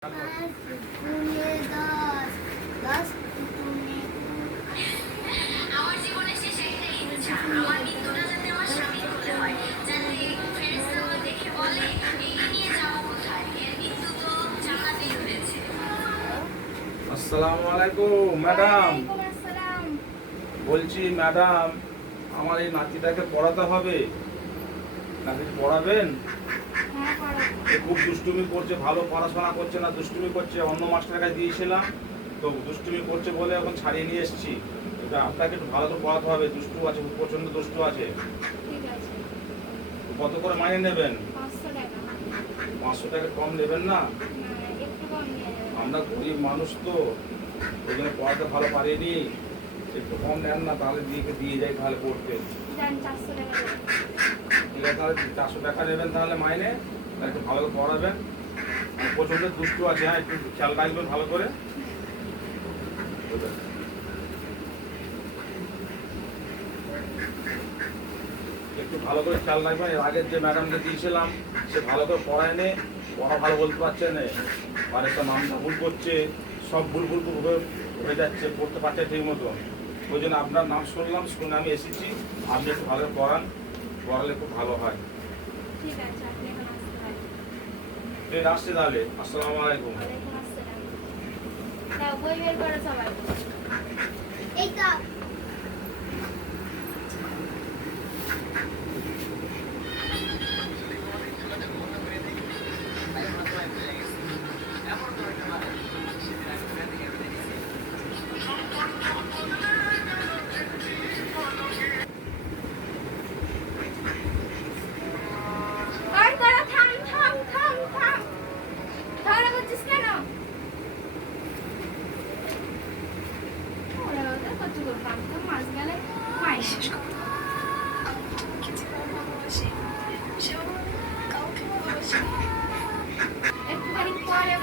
আসসালামু আলাইকুম ম্যাডাম। বলছি ম্যাডাম, আমার এই নাতিটাকে পড়াতে হবে। নাতিকে পড়াবেন? খুব দুষ্টুমি করছে, ভালো পড়াশোনা করছে না, দুষ্টুমি করছে। অন্য মাস্টারের কাছে দিয়েছিলাম তো দুষ্টুমি করছে বলে এখন ছাড়িয়ে নিয়ে এসেছি। এটা আপনাকে একটু ভালো করে পড়াতে হবে। দুষ্টু আছে, প্রচন্ড দুষ্টু আছে। কত করে মাইনে নেবেন? 500 টাকা কম নেবেন না? আমরা গরিব মানুষ তো, ওই জন্য পড়াতে ভালো পারিনি। একটু কম নেন না, তাহলে দিয়ে যাই তাহলে পড়তে। ঠিক আছে, তাহলে 400 টাকা নেবেন তাহলে মাইনে। একটু ভালো করে পড়াবেন। প্রচন্ড দুষ্টু আছে, হ্যাঁ একটু খেয়াল রাখবেন ভালো করে। একটু ভালো করে খেয়াল রাখবেন। এর আগের যে ম্যাডামকে দিয়েছিলাম সে ভালো করে পড়ায়নি, পড়া ভালো বলতে পারছে না, আর একটা নামটা ভুল করছে, সব ভুল হয়ে যাচ্ছে, পড়তে পারছে ঠিক মতো। ওই জন্য আপনার নাম শুনলাম, শুনে আমি এসেছি। আপনি একটু ভালো পড়ান, পড়ালে খুব ভালো হয়। ঠিক আসছে তাহলে। আসসালামু আলাইকুম। একটুখানি পরে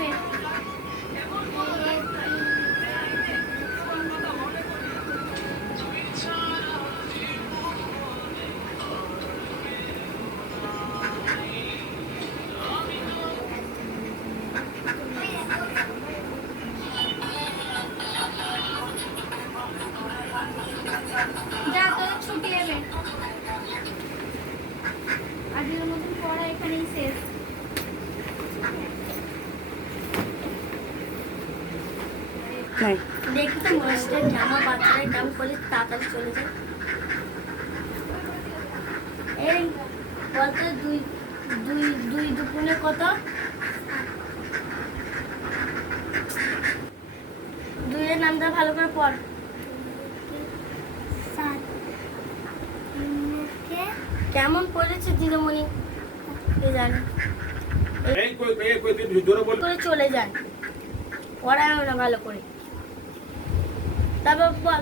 যা তোর ছুটি হবে। আজকের মতন পড়া এখানেই শেষ। দেখি তো মাস্টার জামা বাচ্চাদের দাম করলে তাড়াতাড়ি চলে যায়। এই বলতো দুই দুই দুই দুপুরে কত? দুইয়ের নামটা ভালো করে পড়। কেমন পড়েছে দিদিমণি কে জানে। চলে যান, পড়ায় না ভালো করে। তারপর বল।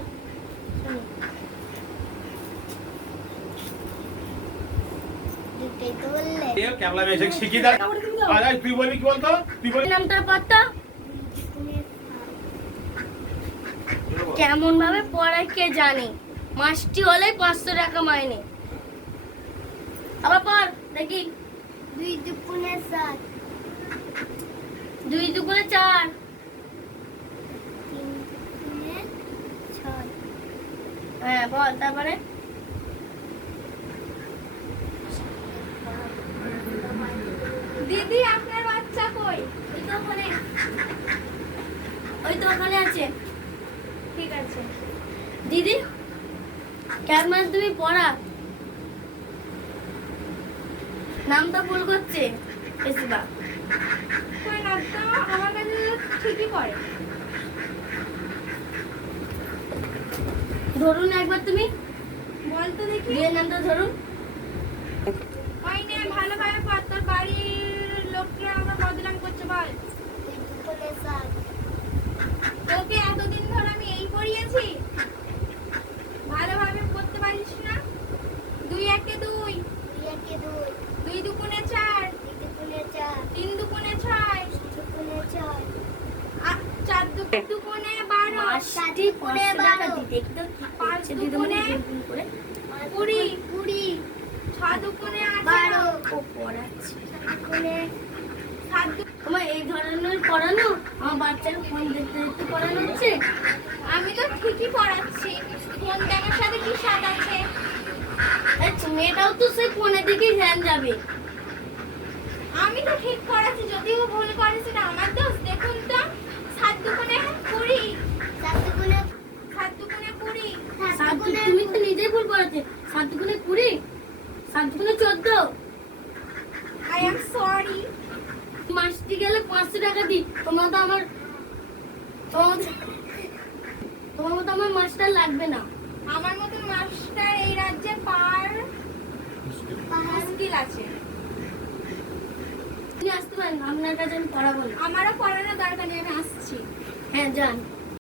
কেমন ভাবে পড়ায় কে জানে। মাস্টি হলে 500 টাকা মাইনে। আবার পড় দেখি। 2 দুগুণে 7, 2 দুগুণে 4, 3 দুগুণে 6। হ্যাঁ বল তারপরে। দিদি আপনার বাচ্চা কই? ওই তো ওখানে আছে। ঠিক আছে দিদি, কেমন তুমি পড়া? নামটা ভুল করছে বেশিরভাগ। আমার কাছে ঠিকই পড়ে। ধরুন একবার তুমি বলতো দেখি। এর নামটা ধরুন। ওই নে ভালোভাবে পড়, তোর বাড়ির লোকরা আমার বদনাম করছে। বল। তোকে এতদিন ধরে আমি এই পড়িয়েছি, ভালোভাবে পড়তে পারিস না। 2 একে 2, 2 দুগুণে 4, 3 দুগুণে 6, 4 দুগুণে 12, 5 দুগুণে 20, 6 দুগুণে 18, 7 তোমার এই ধরনের পড়ানো আমার বাচ্চাকে ফোন দেখতে দেখতে পড়ানো হচ্ছে? আমি তো ঠিকই পড়াচ্ছি, ফোন দেখার সাথে কি স্বাদ আছে? আচ্ছা, মেয়েটাও তো সেই ফোনের দিকেই ধ্যান যাবে। আমি তো ঠিক পড়াচ্ছি, যদিও ভুল করে সেটা আমার দোষ। দেখুন তো, 7 দুগুণে 20, 7 দুগুণে 20, তুমি তো নিজেই ভুল পড়াচ্ছে। 7 দুগুণে 20, 7 দুগুণে 14। I am sorry. মাসটি গেলে 500 টাকা দিই। তোমার মতো আমার মাস্টার লাগবে না। আমার মতন মাস্টার এই রাজ্যে মুশকিল আছে। আপনি আসতে পারেন, আপনার কাছে আমি পড়াবো না। আমারও পড়ানোর দরকার নেই, আমি আসছি। হ্যাঁ, যান।